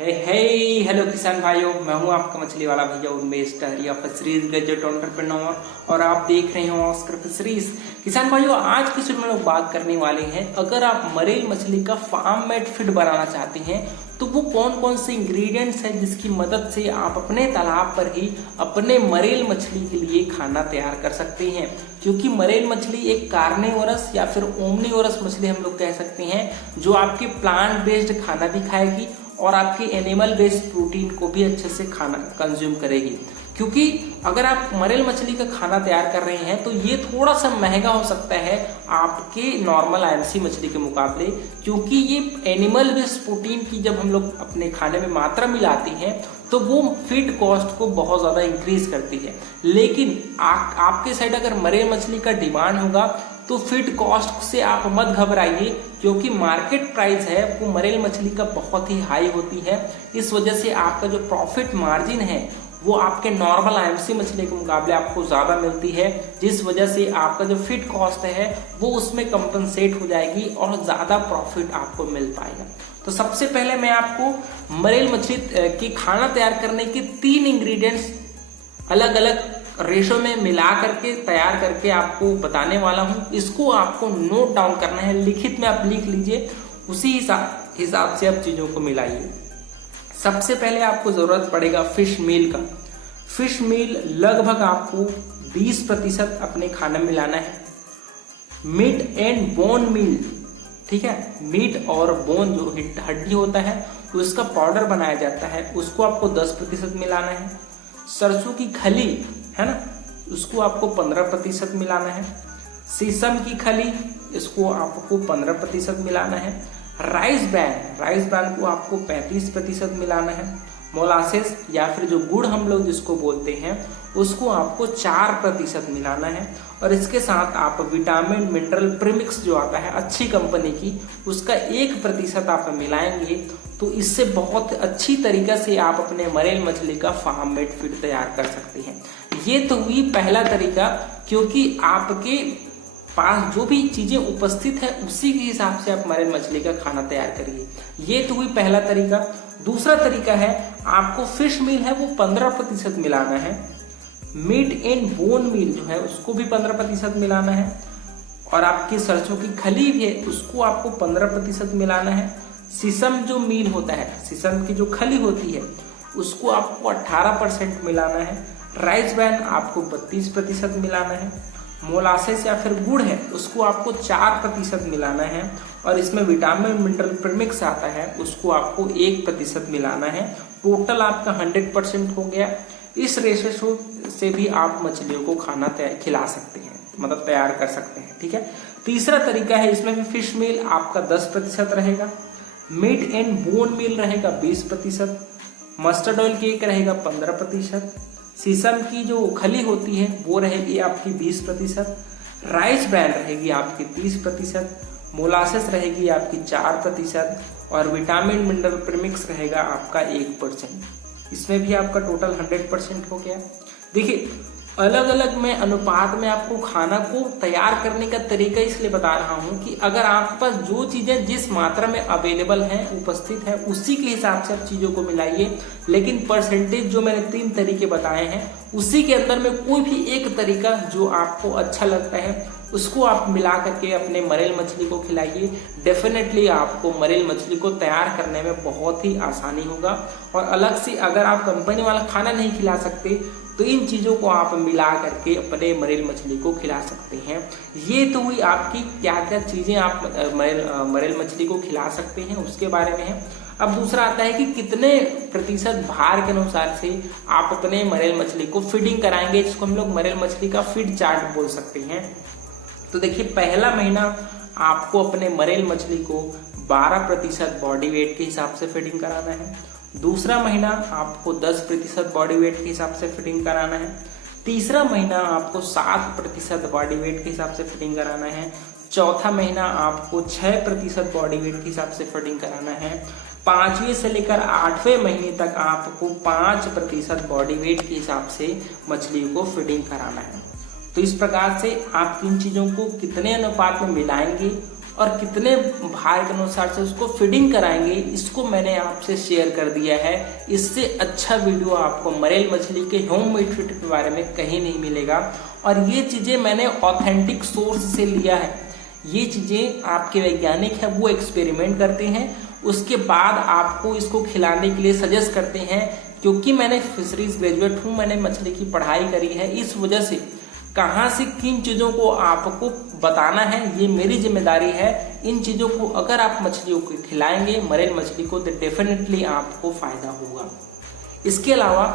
Hello किसान भाइयों, मैं हूं आपका मछली वाला भैया उमेश टहरिया फिशरीज गैजेट एंटरप्रेन्योर और आप देख रहे हो ऑस्कर फिशरीज। किसान भाइयों, आज की वीडियो में लोग बात करने वाले हैं, अगर आप मरेल मछली का फार्म मेड फीड बनाना चाहते हैं तो वो कौन कौन से इंग्रेडिएंट्स हैं जिसकी मदद से आप अपने तालाब पर ही अपने मरेल मछली के लिए खाना तैयार कर सकते हैं। क्योंकि मरेल मछली एक कार्निवोरस या फिर ओमनीवोरस मछली हम लोग कह सकते हैं, जो आपके प्लांट बेस्ड खाना भी खाएगी और आपके एनिमल बेस्ड प्रोटीन को भी अच्छे से खाना कंज्यूम करेगी। क्योंकि अगर आप मरेल मछली का खाना तैयार कर रहे हैं तो ये थोड़ा सा महंगा हो सकता है आपके नॉर्मल आईएमसी मछली के मुकाबले, क्योंकि ये एनिमल बेस्ड प्रोटीन की जब हम लोग अपने खाने में मात्रा मिलाते हैं तो वो फीड कॉस्ट को बहुत ज़्यादा इंक्रीज करती है। लेकिन आपके साइड अगर मरेल मछली का डिमांड होगा तो फीड कॉस्ट से आप मत घबराइए, क्योंकि मार्केट प्राइस है वो मरेल मछली का बहुत ही हाई होती है। इस वजह से आपका जो प्रॉफिट मार्जिन है वो आपके नॉर्मल आईएमसी मछली के मुकाबले आपको ज़्यादा मिलती है, जिस वजह से आपका जो फीड कॉस्ट है वो उसमें कंपनसेट हो जाएगी और ज़्यादा प्रॉफिट आपको मिल पाएगा। तो सबसे पहले मैं आपको मरेल मछली की खाना तैयार करने के 3 इंग्रेडिएंट्स अलग अलग रेशो में मिला करके तैयार करके आपको बताने वाला हूं। इसको आपको नोट डाउन करना है, लिखित में आप लिख लीजिए, उसी हिसाब से आप चीज़ों को मिलाइए। सबसे पहले आपको ज़रूरत पड़ेगा फिश मील का। फिश मील लगभग आपको 20% अपने खाने में मिलाना है। मीट एंड बोन मील, ठीक है, मीट और बोन जो हड्डी होता है तो उसका पाउडर बनाया जाता है, उसको आपको 10% मिलाना है। सरसों की खली है ना, उसको आपको 15% मिलाना है। शीशम की खली, इसको आपको 15% मिलाना है। राइस ब्रान को आपको 35% मिलाना है। मोलासेस या फिर जो गुड़ हम लोग जिसको बोलते हैं उसको आपको 4% मिलाना है। और इसके साथ आप विटामिन मिनरल प्रीमिक्स जो आता है अच्छी कंपनी की, उसका 1% आप मिलाएंगे तो इससे बहुत अच्छी तरीके से आप अपने मरेल मछली का फार्म मेड फीड तैयार कर सकते हैं। ये तो हुई पहला तरीका, क्योंकि आपके पास जो भी चीजें उपस्थित है उसी के हिसाब से आप मरेल मछली का खाना तैयार करिए। ये तो हुई पहला तरीका। दूसरा तरीका है, आपको फिश मील है वो 15% मिलाना है। मीट एंड बोन मील जो है उसको भी 15% मिलाना है। और आपकी सरसों की खली भी है उसको आपको 15% मिलाना है। शीशम जो मील होता है, शीशम की जो खली होती है उसको आपको 18% मिलाना है। राइस ब्रान आपको 32% मिलाना है। मोलासेस या फिर गुड़ है उसको आपको 4% मिलाना है। और इसमें विटामिन मिनरल प्रीमिक्स आता है उसको आपको 1% मिलाना है। टोटल आपका 100% हो गया। इस रेशो से भी आप मछलियों को खाना खिला सकते हैं, मतलब तैयार कर सकते हैं, ठीक है। तीसरा तरीका है, इसमें भी फिश मील आपका 10% रहेगा। मीट एंड बोन मील रहेगा 20%। मस्टर्ड ऑयल केक रहेगा 15%। शीशम की जो खली होती है वो रहेगी आपकी 20%। राइस ब्रान रहेगी आपकी 30%। मोलासेस रहेगी आपकी 4%। और विटामिन मिनरल प्रीमिक्स रहेगा आपका 1%। इसमें भी आपका टोटल 100% हो गया। देखिए, अलग अलग मैं अनुपात में आपको खाना को तैयार करने का तरीका इसलिए बता रहा हूं कि अगर आपके पास जो चीजें जिस मात्रा में अवेलेबल हैं, उपस्थित है, उसी के हिसाब से आप चीजों को मिलाइए। लेकिन परसेंटेज जो मैंने 3 तरीके बताए हैं उसी के अंदर में कोई भी एक तरीका जो आपको अच्छा लगता है उसको आप मिला करके अपने मरेल मछली को खिलाइए। डेफिनेटली आपको मरेल मछली को तैयार करने में बहुत ही आसानी होगा। और अलग से अगर आप कंपनी वाला खाना नहीं खिला सकते तो इन चीज़ों को आप मिला करके अपने मरेल मछली को खिला सकते हैं। ये तो हुई आपकी क्या क्या चीज़ें आप मरेल मछली को खिला सकते हैं उसके बारे में है। अब दूसरा आता है कि कितने प्रतिशत भार के अनुसार से आप अपने मरेल मछली को फीडिंग कराएंगे, जिसको हम लोग मरेल मछली का फीड चार्ट बोल सकते हैं। तो देखिए, पहला महीना आपको अपने मरेल मछली को 12% बॉडी वेट के हिसाब से फीडिंग कराना है। दूसरा महीना आपको 10% बॉडी वेट के हिसाब से फीडिंग कराना है। तीसरा महीना आपको 7% बॉडी वेट के हिसाब से फीडिंग कराना है। चौथा महीना आपको 6% बॉडी वेट के हिसाब से फीडिंग कराना है। 5वें से लेकर 8वें महीने तक आपको 5% बॉडी वेट के हिसाब से मछली को फीडिंग कराना है। तो इस प्रकार से आप इन चीज़ों को कितने अनुपात में मिलाएंगे और कितने भार के अनुसार से उसको फीडिंग कराएंगे, इसको मैंने आपसे शेयर कर दिया है। इससे अच्छा वीडियो आपको मरेल मछली के होम मेड फीड के बारे में कहीं नहीं मिलेगा। और ये चीजें मैंने ऑथेंटिक सोर्स से लिया है। ये चीजें आपके वैज्ञानिक है वो एक्सपेरिमेंट करते हैं, उसके बाद आपको इसको खिलाने के लिए सजेस्ट करते हैं। क्योंकि मैंने फिशरीज ग्रेजुएट हूँ, मैंने मछली की पढ़ाई करी है, इस वजह से कहाँ से किन चीज़ों को आपको बताना है ये मेरी जिम्मेदारी है। इन चीज़ों को अगर आप मछलियों को खिलाएंगे मरेल मछली को, तो डेफिनेटली आपको फायदा होगा। इसके अलावा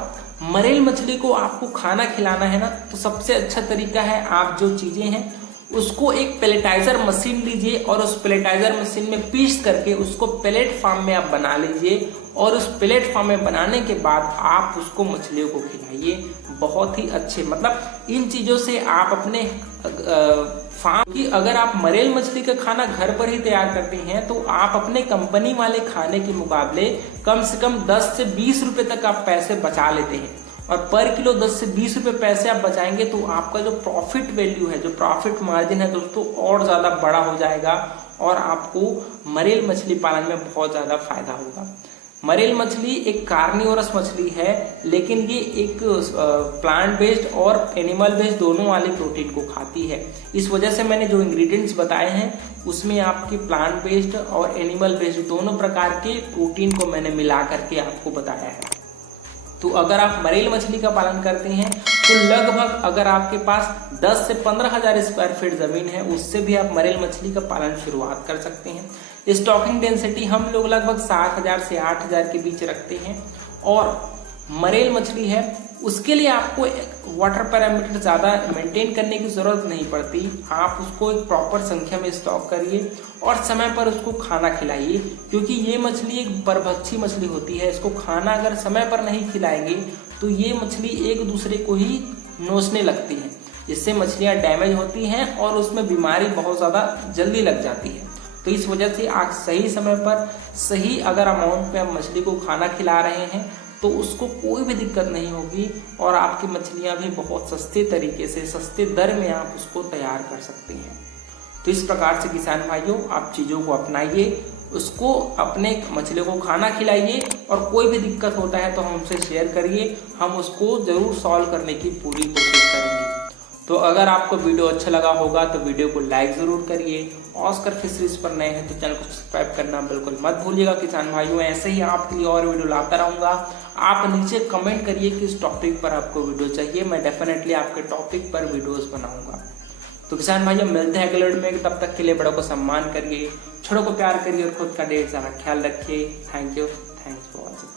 मरेल मछली को आपको खाना खिलाना है ना, तो सबसे अच्छा तरीका है आप जो चीज़ें हैं उसको एक पेलेटाइजर मशीन लीजिए और उस पेलेटाइजर मशीन में पीस करके उसको पेलेट फार्म में आप बना लीजिए। और उस पेलेट फार्म में बनाने के बाद आप उसको मछलियों को खिलाइए। बहुत ही अच्छे, मतलब इन चीज़ों से आप अपने फार्म की, अगर आप मरेल मछली का खाना घर पर ही तैयार करते हैं तो आप अपने कंपनी वाले खाने के मुकाबले कम से कम 10 से 20 रुपए तक आप पैसे बचा लेते हैं। और पर किलो 10 से 20 रुपए पैसे आप बचाएंगे तो आपका जो प्रॉफिट वैल्यू है, जो प्रॉफिट मार्जिन है दोस्तों, और ज़्यादा बड़ा हो जाएगा और आपको मरेल मछली पालन में बहुत ज़्यादा फायदा होगा। मरेल मछली एक कार्निवोरस मछली है, लेकिन ये एक प्लांट बेस्ड और एनिमल बेस्ड दोनों वाले प्रोटीन को खाती है। इस वजह से मैंने जो इंग्रेडिएंट्स बताए हैं उसमें आपके प्लांट बेस्ड और एनिमल बेस्ड दोनों प्रकार के प्रोटीन को मैंने मिला करके आपको बताया है। तो अगर आप मरेल मछली का पालन करते हैं तो लगभग अगर आपके पास 10 से 15,000 स्क्वायर फीट जमीन है, उससे भी आप मरेल मछली का पालन शुरुआत कर सकते हैं। स्टॉकिंग डेंसिटी हम लोग लगभग 7,000 से 8,000 के बीच रखते हैं। और मरेल मछली है उसके लिए आपको वाटर पैरामीटर ज़्यादा मेंटेन करने की ज़रूरत नहीं पड़ती। आप उसको एक प्रॉपर संख्या में स्टॉक करिए और समय पर उसको खाना खिलाइए, क्योंकि ये मछली एक परभक्षी मछली होती है। इसको खाना अगर समय पर नहीं खिलाएंगे तो ये मछली एक दूसरे को ही नोचने लगती है, जिससे मछलियाँ डैमेज होती हैं और उसमें बीमारी बहुत ज़्यादा जल्दी लग जाती है। तो इस वजह से आप सही समय पर सही अगर अमाउंट में आप मछली को खाना खिला रहे हैं तो उसको कोई भी दिक्कत नहीं होगी और आपकी मछलियां भी बहुत सस्ते तरीके से, सस्ते दर में आप उसको तैयार कर सकते हैं। तो इस प्रकार से किसान भाइयों आप चीज़ों को अपनाइए, उसको अपने मछलियों को खाना खिलाइए और कोई भी दिक्कत होता है तो हमसे शेयर करिए, हम उसको ज़रूर सॉल्व करने की पूरी कोशिश करेंगे। तो अगर आपको वीडियो अच्छा लगा होगा तो वीडियो को लाइक ज़रूर करिए। ऑस्कर फिशरीज पर नए हैं तो चैनल को सब्सक्राइब करना बिल्कुल मत भूलिएगा किसान भाइयों। ऐसे ही आपके लिए और वीडियो लाता रहूँगा। आप नीचे कमेंट करिए किस टॉपिक पर आपको वीडियो चाहिए, मैं डेफिनेटली आपके टॉपिक पर वीडियोस बनाऊंगा। तो किसान भाइयों मिलते हैं अगले वीडियो में, तब तक के लिए बड़ों को सम्मान करिए, छोटों को प्यार करिए और खुद का ढेर सारा ख्याल रखिए। Thank you, thanks for watching.